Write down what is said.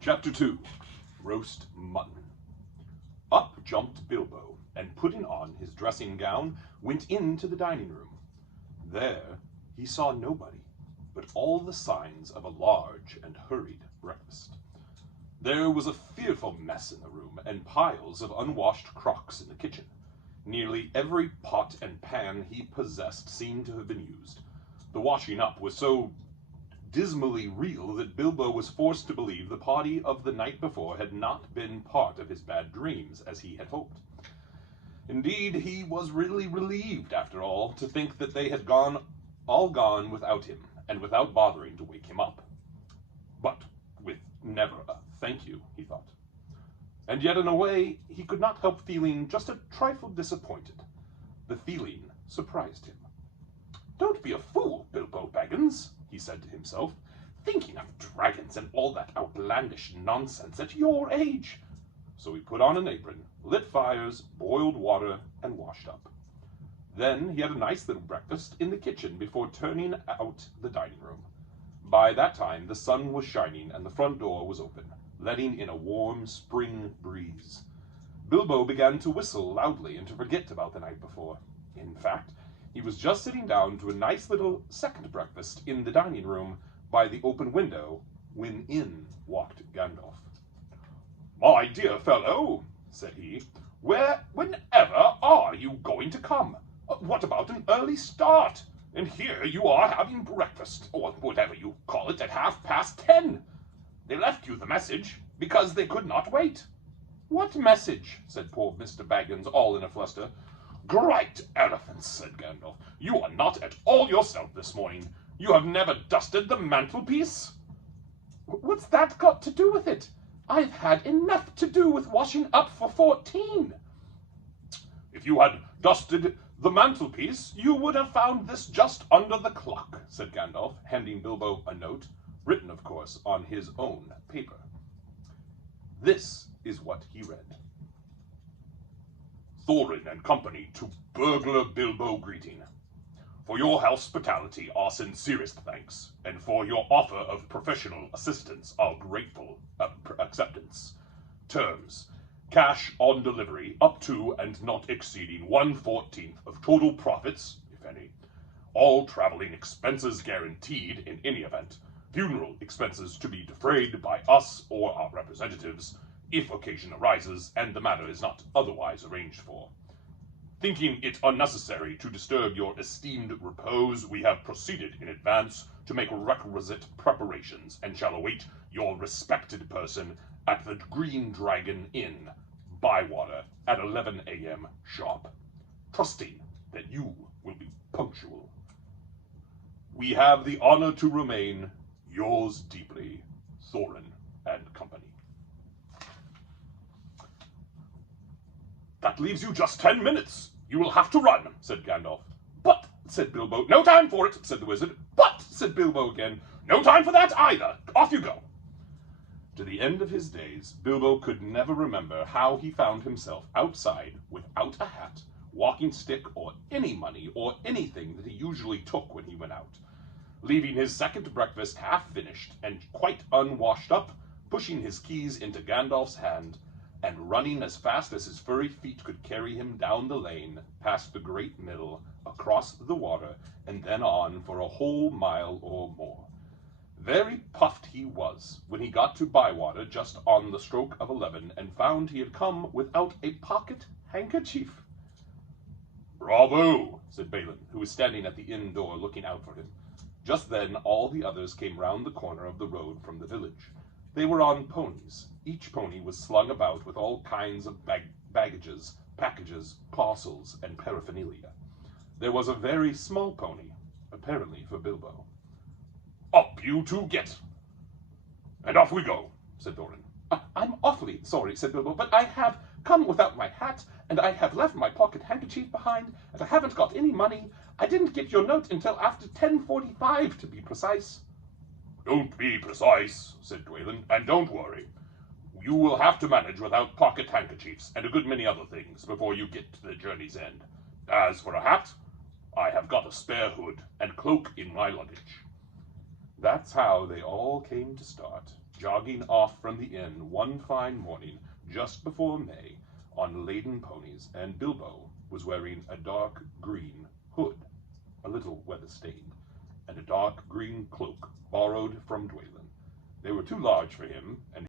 Chapter 2. Roast Mutton. Up jumped Bilbo, and putting on his dressing gown, went into the dining room. There he saw nobody, but all the signs of a large and hurried breakfast. There was a fearful mess in the room, and piles of unwashed crocks in the kitchen. Nearly every pot and pan he possessed seemed to have been used. The washing up was so dismally real that Bilbo was forced to believe the party of the night before had not been part of his bad dreams, as he had hoped. Indeed, he was really relieved, after all, to think that they had all gone without him, and without bothering to wake him up. But with never a thank you, he thought. And yet, in a way, he could not help feeling just a trifle disappointed. The feeling surprised him. "Don't be a fool, Bilbo Baggins," he said to himself, "thinking of dragons and all that outlandish nonsense at your age." So he put on an apron, lit fires, boiled water, and washed up. Then he had a nice little breakfast in the kitchen before turning out the dining room. By that time the sun was shining and the front door was open, letting in a warm spring breeze. Bilbo began to whistle loudly and to forget about the night before. In fact, he was just sitting down to a nice little second breakfast in the dining room by the open window when in walked Gandalf. "My dear fellow," said he, "whenever are you going to come? What about an early start? And here you are having breakfast, or whatever you call it, at 10:30. They left you the message because they could not wait." "What message?" said poor Mr. Baggins, all in a fluster. "Great elephants," said Gandalf. "You are not at all yourself this morning. You have never dusted the mantelpiece." "What's that got to do with it? I've had enough to do with washing up for 14. "If you had dusted the mantelpiece, you would have found this just under the clock," said Gandalf, handing Bilbo a note, written, of course, on his own paper. This is what he read. "Thorin and company to burglar Bilbo greeting. For your hospitality, our sincerest thanks, and for your offer of professional assistance, our grateful acceptance. Terms: cash on delivery up to and not exceeding 1/14 of total profits, if any. All traveling expenses guaranteed in any event. Funeral expenses to be defrayed by us or our representatives, if occasion arises and the matter is not otherwise arranged for. Thinking it unnecessary to disturb your esteemed repose, we have proceeded in advance to make requisite preparations, and shall await your respected person at the Green Dragon Inn, Bywater, at 11 a.m. sharp, trusting that you will be punctual. We have the honor to remain yours deeply, Thorin and company." "That leaves you just 10 minutes. You will have to run," said Gandalf. "But," said Bilbo. "No time for it," said the wizard. "But," said Bilbo again. "No time for that either. Off you go." To the end of his days, Bilbo could never remember how he found himself outside without a hat, walking stick, or any money, or anything that he usually took when he went out, leaving his second breakfast half finished and quite unwashed up, pushing his keys into Gandalf's hand, and running as fast as his furry feet could carry him down the lane, past the great mill, across the water, and then on for a whole mile or more. Very puffed he was when he got to Bywater just on the stroke of 11, and found he had come without a pocket handkerchief. "Bravo," said Balin, who was standing at the inn door looking out for him. Just then all the others came round the corner of the road from the village. They were on ponies. Each pony was slung about with all kinds of baggages, packages, parcels, and paraphernalia. There was a very small pony, apparently for Bilbo. "Up you two get, and off we go," said Thorin. "I'm awfully sorry," said Bilbo, "but I have come without my hat, and I have left my pocket handkerchief behind, and I haven't got any money. I didn't get your note until after 10:45, to be precise." "Don't be precise," said Dwalin, "and don't worry. You will have to manage without pocket handkerchiefs and a good many other things before you get to the journey's end. As for a hat, I have got a spare hood and cloak in my luggage." That's how they all came to start, jogging off from the inn one fine morning just before May on laden ponies, and Bilbo was wearing a dark green hood, a little weather-stained, and a dark green cloak borrowed from Dwalin. They were too large for him, and